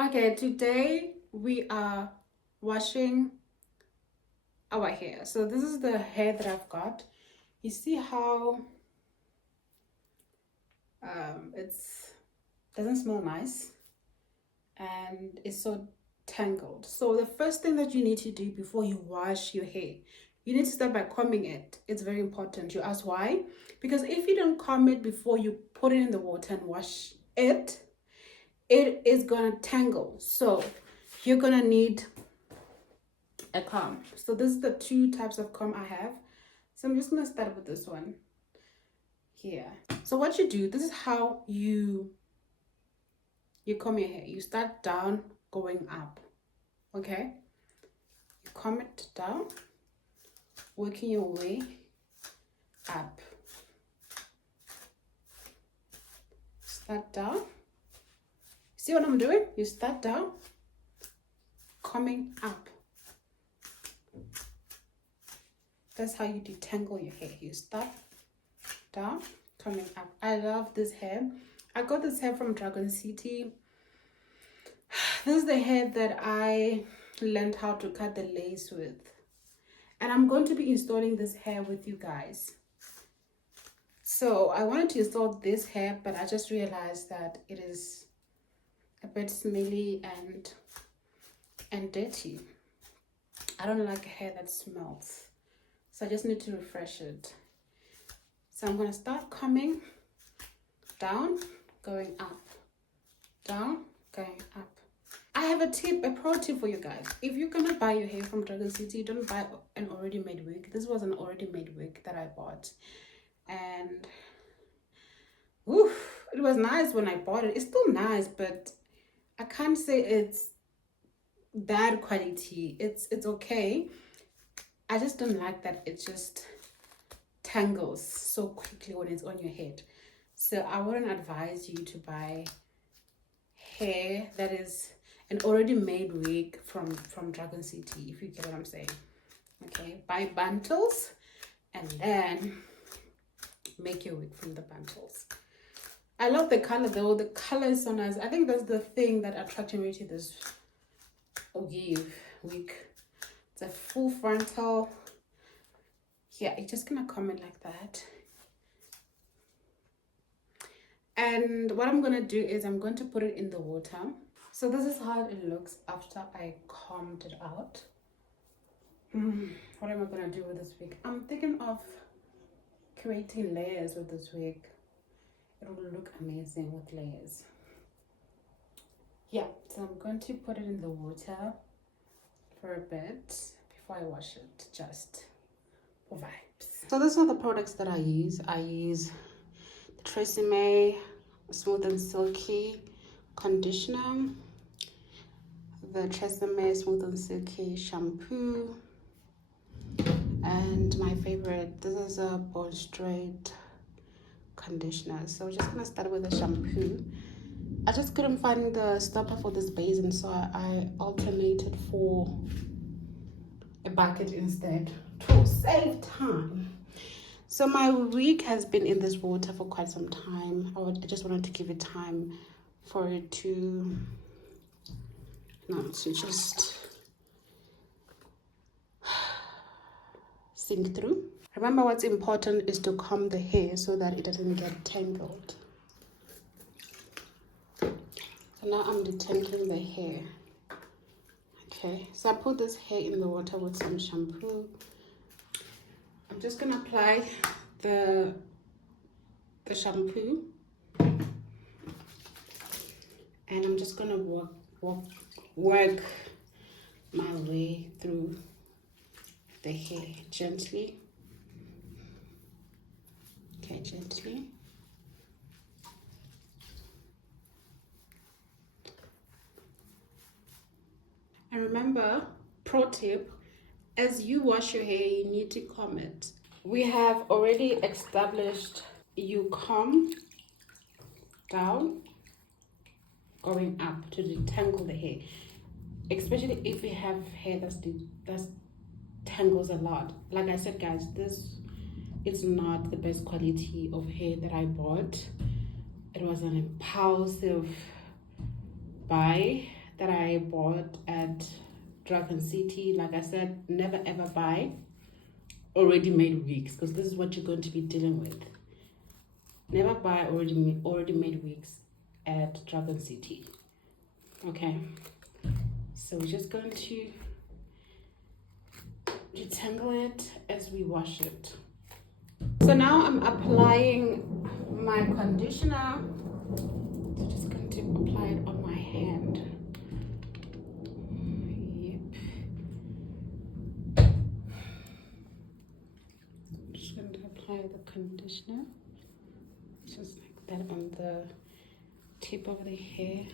Okay, today we are washing our hair. So this is the hair that I've got. You see how it's doesn't smell nice and it's so tangled. So the first thing that you need to do before you wash your hair, you need to start by combing it. It's very important. You ask why? Because if you don't comb it before you put it in the water and wash it, it is gonna tangle. So you're gonna need a comb. So this is the two types of comb I have. So I'm just gonna start with this one here. So what you do, this is how you comb your hair. You start down, going up. Okay, you comb it down, working your way up. Start down. See what I'm doing? You start down, combing up. That's how you detangle your hair. You start down, coming up. I love this hair. I got this hair from Dragon City. This is the hair that I learned how to cut the lace with. And I'm going to be installing this hair with you guys. So I wanted to install this hair, but I just realized that it is a bit smelly and dirty. I don't like hair that smells. So I just need to refresh it. So I'm going to start combing down, going up, down, going up. I have a pro tip for you guys. If you're gonna buy your hair from Dragon City, don't buy an already made wig. This was an already made wig that I bought, and it was nice when I bought it. It's still nice, but I can't say it's bad quality. It's okay. I just don't like that it just tangles so quickly when it's on your head. So I wouldn't advise you to buy hair that is an already made wig from Dragon City, if you get what I'm saying. Okay, buy bundles and then make your wig from the bundles. I love the color though. The color is so nice. I think that's the thing that attracted me to this wig. It's a full frontal. Yeah, you're just gonna comb it like that. And what I'm gonna do is I'm going to put it in the water. So this is how it looks after I combed it out. What am I gonna do with this wig? I'm thinking of creating layers with this wig. It will look amazing with layers. Yeah, so I'm going to put it in the water for a bit before I wash it, just for vibes. So these are the products that I use. I use the Tresemme Smooth and Silky conditioner, the Tresemme Smooth and Silky shampoo, and my favorite, this is a Bond Straight conditioner. So we're just gonna start with the shampoo. I just couldn't find the stopper for this basin, so I alternated for a bucket instead to save time. So my wig has been in this water for quite some time. I just wanted to give it time for it to just sink through. Remember, what's important is to comb the hair so that it doesn't get tangled. So now I'm detangling the hair. Okay, so I put this hair in the water with some shampoo. I'm just gonna apply the shampoo, and I'm just gonna work my way through the hair gently. Okay, gently. And remember, pro tip, as you wash your hair, you need to comb it. We have already established you comb down, going up to detangle the hair, especially if you have hair that tangles a lot. Like I said, guys, this is not the best quality of hair that I bought. It was an impulsive buy that I bought at Dragon City. Like I said, never ever buy already made wigs, because this is what you're going to be dealing with. Never buy already made wigs at Dragon City. Okay, so we're just going to detangle it as we wash it. So now I'm applying my conditioner. So just going to apply it on my hand. Yep. Just going to apply the conditioner, just like that, on the tip of the hair.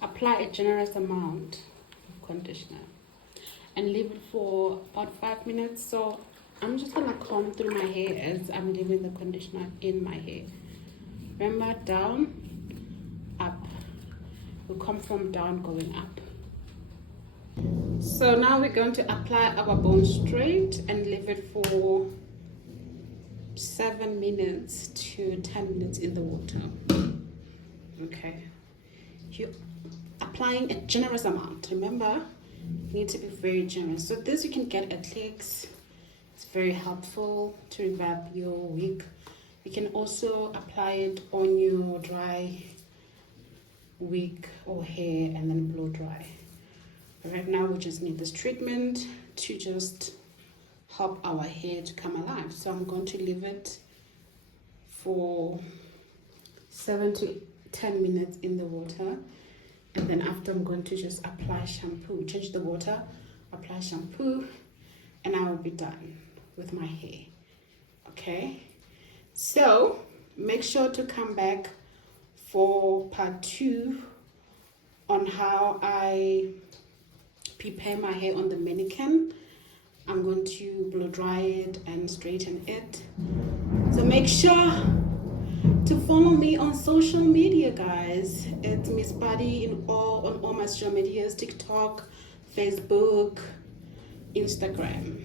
Apply a generous amount of conditioner and leave it for about 5 minutes. So I'm just gonna comb through my hair as I'm leaving the conditioner in my hair. Remember, down, up. We come from down going up. So now we're going to apply our bone straight and leave it for 7 minutes to 10 minutes in the water. Okay, you're applying a generous amount. Remember, you need to be very generous. So this you can get at Clicks. It's very helpful to revamp your wig. You can also apply it on your dry wig or hair and then blow dry. But right now we just need this treatment to just help our hair to come alive. So I'm going to leave it for 7 to 10 minutes in the water, and then after I'm going to just apply shampoo. Change the water, apply shampoo, and I will be done with my hair. Okay, so make sure to come back for part 2 on how I prepare my hair on the mannequin. I'm going to blow dry it and straighten it. So make sure to follow me on social media, guys. It's Miss Buddy on all my social medias: TikTok, Facebook, Instagram.